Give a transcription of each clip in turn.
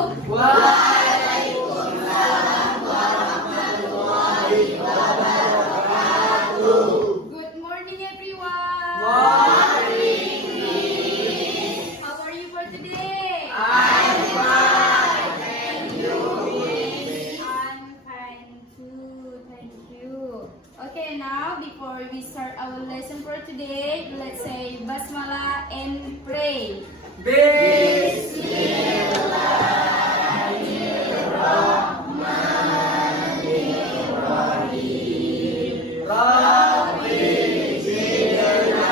Waalaikumsalam warahmatullahi wabarakatuh. Good morning, everyone. Morning, Miss. How are you for today? I'm fine, thank you, Miss. I'm fine too. Thank you. Okay, now before we start our lesson for today, let's say basmalah and pray. Bismillahirrahmanirrahim. Rabbi zidna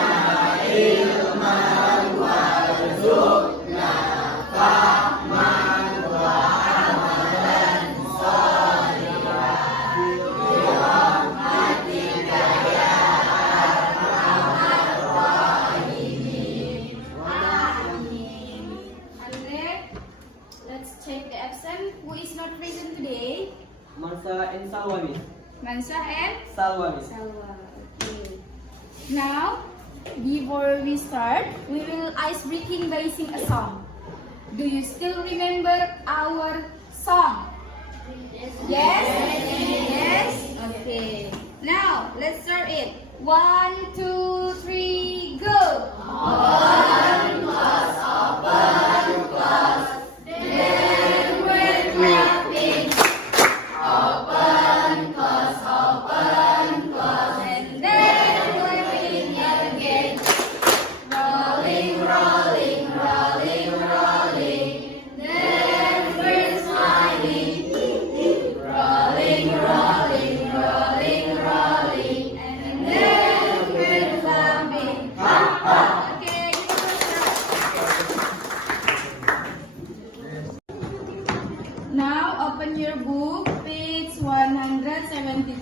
ilman warzuqna fahman wa amalan sholihan birahmatika ya arhamar rahimin. Amin. And then, let's check the absent. Who is not present today? Mansa and Salwa, Miss. Mansah and Salwa, Miss. Salwa. Okay. Now, before we start, we will ice breaking by sing a song. Do you still remember our song? Yes? Yes? Okay. Now, let's start it. 1, 2, 3, go! Open class, open class. Then we're clapping. Open class, open class. And then we're Rolling again. Rolling, rolling, rolling, rolling. Then we're smiling. Rolling, rolling, rolling, rolling. And then we're clapping. Ha, ha. Okay, give us a start. Now, open your book, page 172.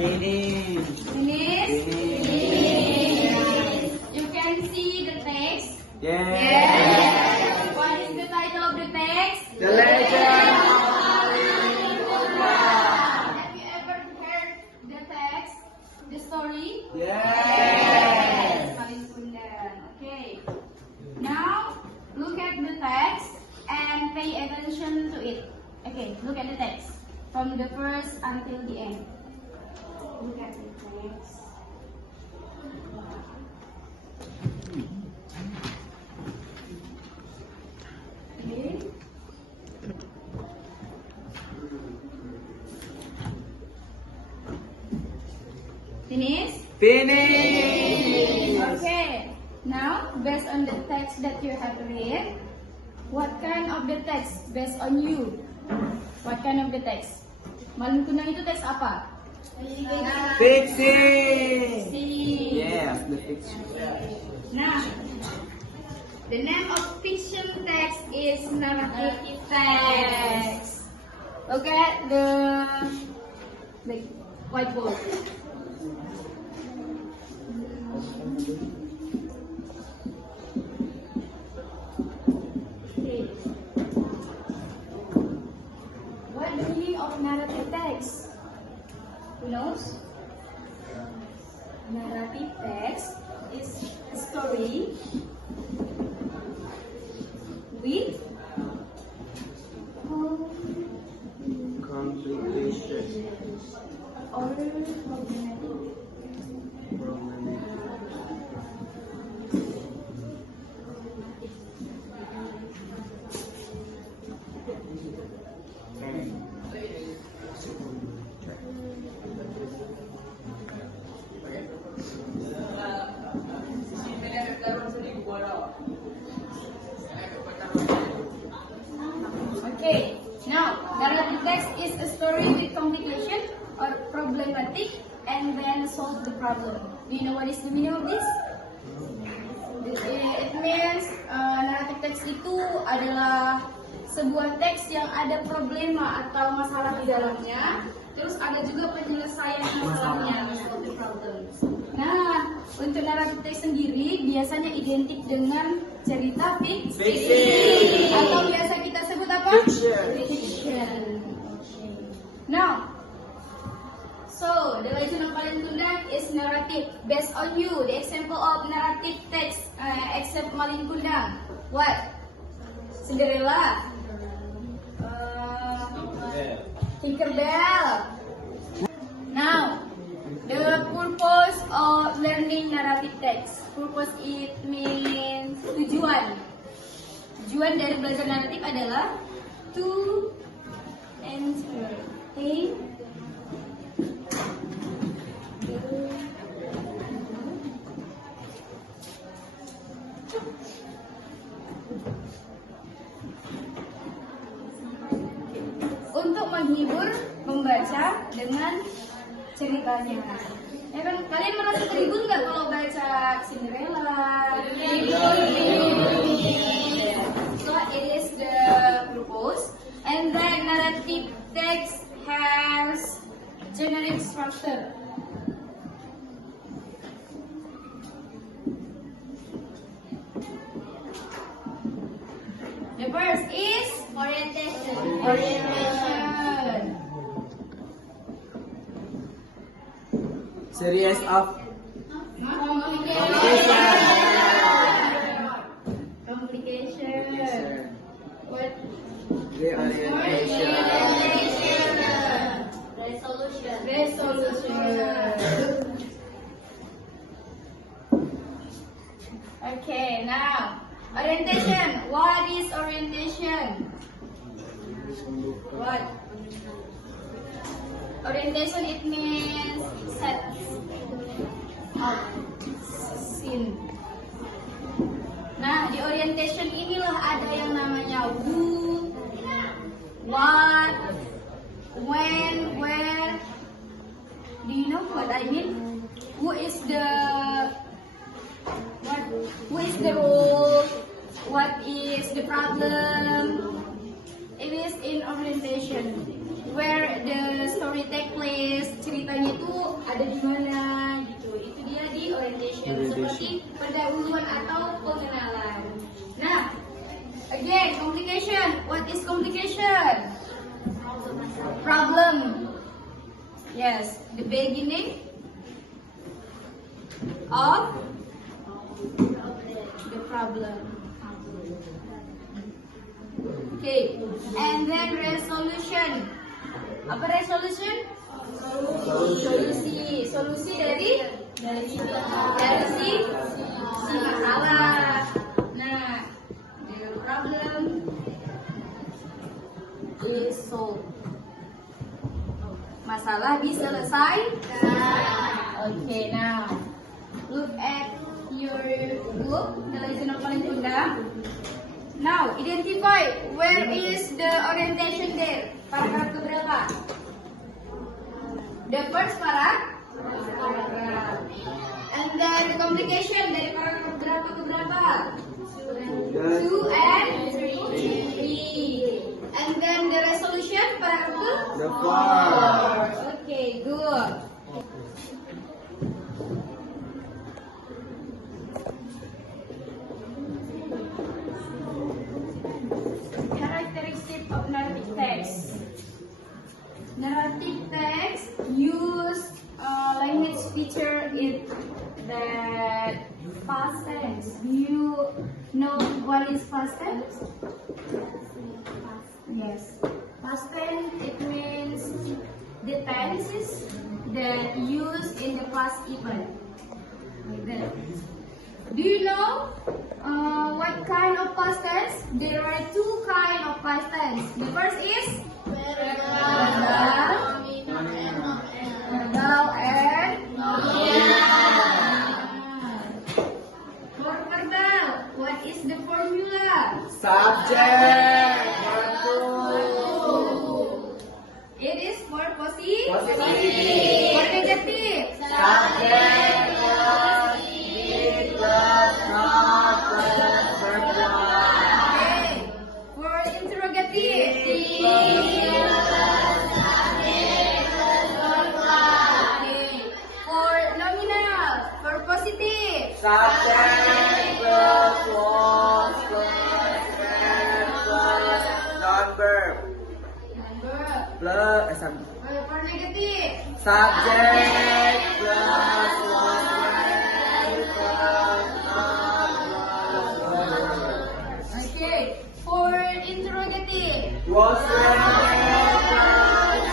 Finish. Finish? Finish. You can see the text. Yes. What is the title of the text? The legend of Have you ever heard the text, the story? Yes. Paling Kundan. Okay. Now, look at the text and pay attention to it. Okay, look at the text from the first until the end. Look at the text. Okay. Finish? Finish. Okay. Now, based on the text that you have read, what kind of the text based on you? What kind of the text? Malin Kunang itu teks apa? Fixing. See. Yes, the fiction. Nah, the name of fiction text is narrative text. Look at the whiteboard. Okay. What the meaning of narrative text? Who knows? Narrative text is a story with Complication. or problematic. Okay, now narrative text is a story with complication or problematic and then solve the problem. Do you know what is the meaning of this? It means narrative text itu adalah sebuah teks yang ada problema atau masalah di dalamnya, terus ada juga penyelesaian masalahnya, solve the problem. Nah, untuk naratif teks sendiri biasanya identik dengan cerita fiksi atau biasa kita sebut apa? Fiction. Okay. Now, so the legend of Malin Kundang is narrative based on you. The example of narrative text except Malin Kundang. What? Cinderella. Tinkerbell. Now, the purpose of learning narrative text. Purpose it means tujuan. Tujuan dari belajar naratif adalah to entertain untuk menghibur pembaca dengan ceritanya. Ya kan, kalian merasa terhibur nggak kalau baca Cinderella? So it is the purpose, and then narrative text has generic structure. The first is orientation. Orientation. Series of Complication. What? reorientation. Resolution. Okay, now orientation. What is orientation? What? Orientation it means set up scene. Nah, di orientation inilah ada yang namanya who, what, when, where. Do you know what I mean? Who is the what? Who is the role? What is the problem? It is in orientation, where the story take place. Ceritanya itu ada di mana gitu. Itu dia di orientation. Seperti pendahuluan atau pengenalan. Nah, again, complication. What is complication? Problem. Yes, the beginning of the problem. Okay, and then resolution. Apa resolution? Solusi. Solusi dari si masalah. Nah, the problem is solved. Masalah diselesaikan. Okay, now look at your book, the lesson of paling undang. Now, identify where is the orientation there. Paragraf keberapa? The first paragraph. And then the complication dari paragraf berapa ke berapa? 2 and 3. And then the resolution paragraf ke 4. Okay, good. Characteristic of narrative text. Narrative text use language feature in that past tense. Do you know what is past tense? Yes. Past tense it means the tenses that used in the past event. Like that. Do you know what kind of past tense? There are two kinds of past tense. The first is verbal and for verbal, what is the formula? Subject. It is for positive. Positive. For negative. Subject plus it plus not present verb one. Okay. For interrogative. Okay. For nominal. For positive. Subject plus was plus verb plus non-verb Number. plus For negative. subject plus was verb plus non-verb. Okay. For interrogative. Was verb plus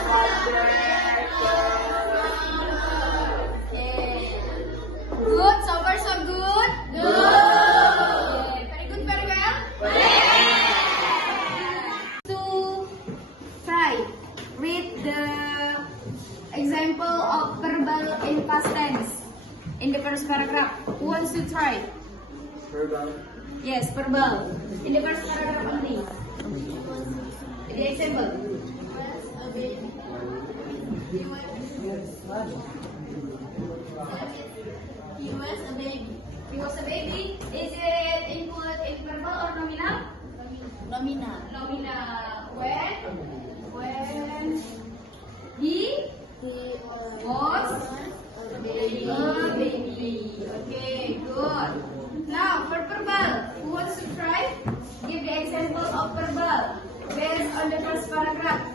in the first paragraph. Who wants to try? Verbal. Yes, verbal. In the first paragraph only. The example. He was a baby. He was a baby. Is it included in verbal or nominal? Nominal. Nominal. When he was a baby. a baby. Okay, good. Now for verbal, who wants to try? Give the example of verbal based on the first paragraph.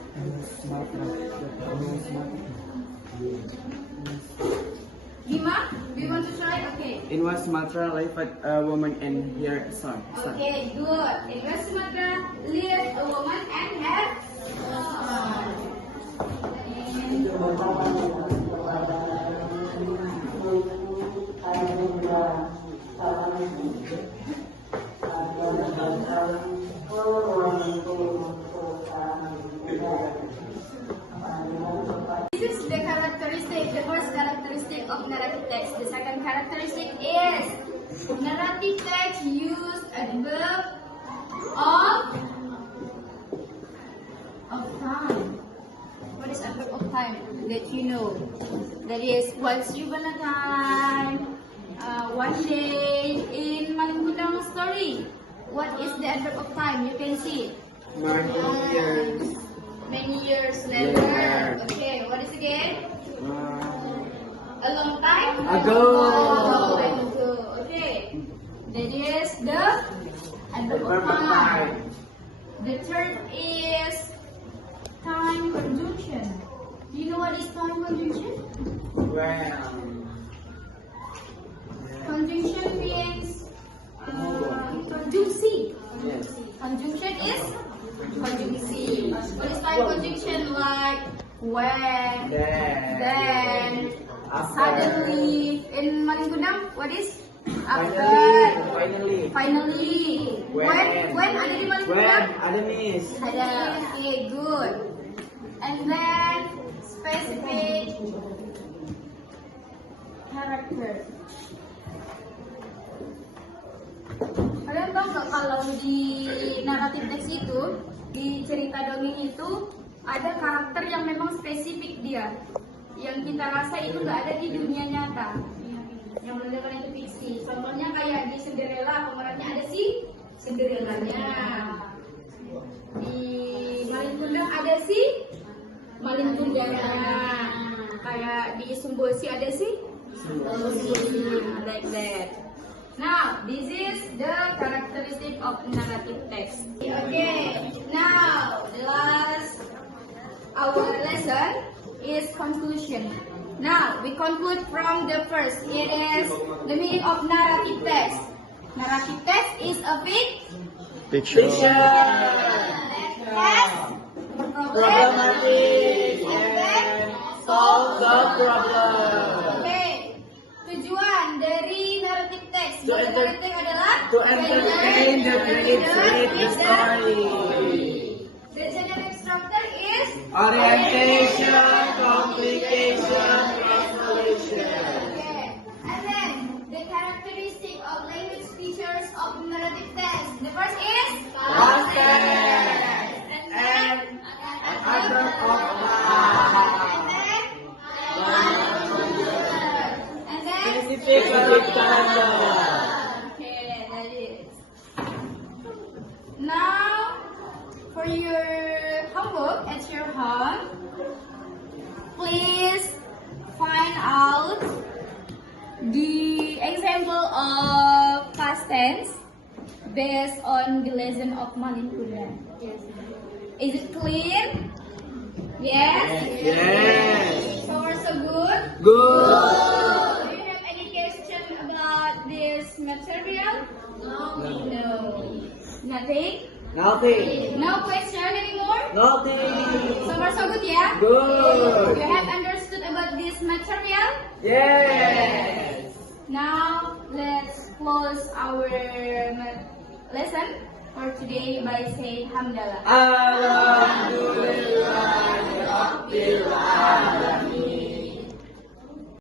Bima, do you want to try? Okay. In West Sumatra, live a woman and her son. Okay, good. In West Sumatra, lived a woman and her son. This is the characteristic, the first characteristic of narrative text. The second characteristic is narrative text use a verb of time. What is adverb of time that you know? That is once upon a time, one day in Malingkundang story. What is the adverb of time? You can see. Many years. Many years later. Okay, what is again? A long time Ago. Okay, that is the adverb of time. The third is time conjunction. Do you know what is time conjunction? Well. Conjunction means conjunction. Yes. Conjunction is conjunction. What is time conjunction? Like when, then, suddenly. In Malingkundang, what is after? Finally. When ada di Malingkundang? Ada miss. Ada. Okay, good. And then specific character. Kalian tahu nggak kalau di naratif teks itu, di cerita dongeng itu ada karakter yang memang spesifik dia, yang kita rasa itu nggak ada di dunia nyata. Yang benar-benar itu fiksi. Contohnya kayak di Cinderella, pemerannya ada si Cinderellanya. Di Malingkundang ada si Malingkundangnya. Kayak di Sumbosi ada si Sumbosi. Like that. Now, this is the characteristic of narrative text. Okay, now the last our lesson is conclusion. Now, we conclude from the first. It is the meaning of narrative text. Narrative text is a Picture. problematic and solve the problem. Okay. Tujuan dari narrative text To entertain the read the story. The generic structure is Orientation, complication, translation. okay. And then the characteristic of language features of narrative text. The first is Context and adverb of time. And then Specific character. okay, that is. Now, for your homework at your home, please find out the example of past tense based on the lesson of Malingkundang. Is it clear? Yes? Yes. So far so good? Good. Do you have any question about this material? No. Nothing? Nothing. No question anymore? Nothing. So far so good, yeah? Good. You have understood about this material? Yes. Now, let's close our lesson for today by saying Hamdalah. Alhamdulillah. Rabbil alamin.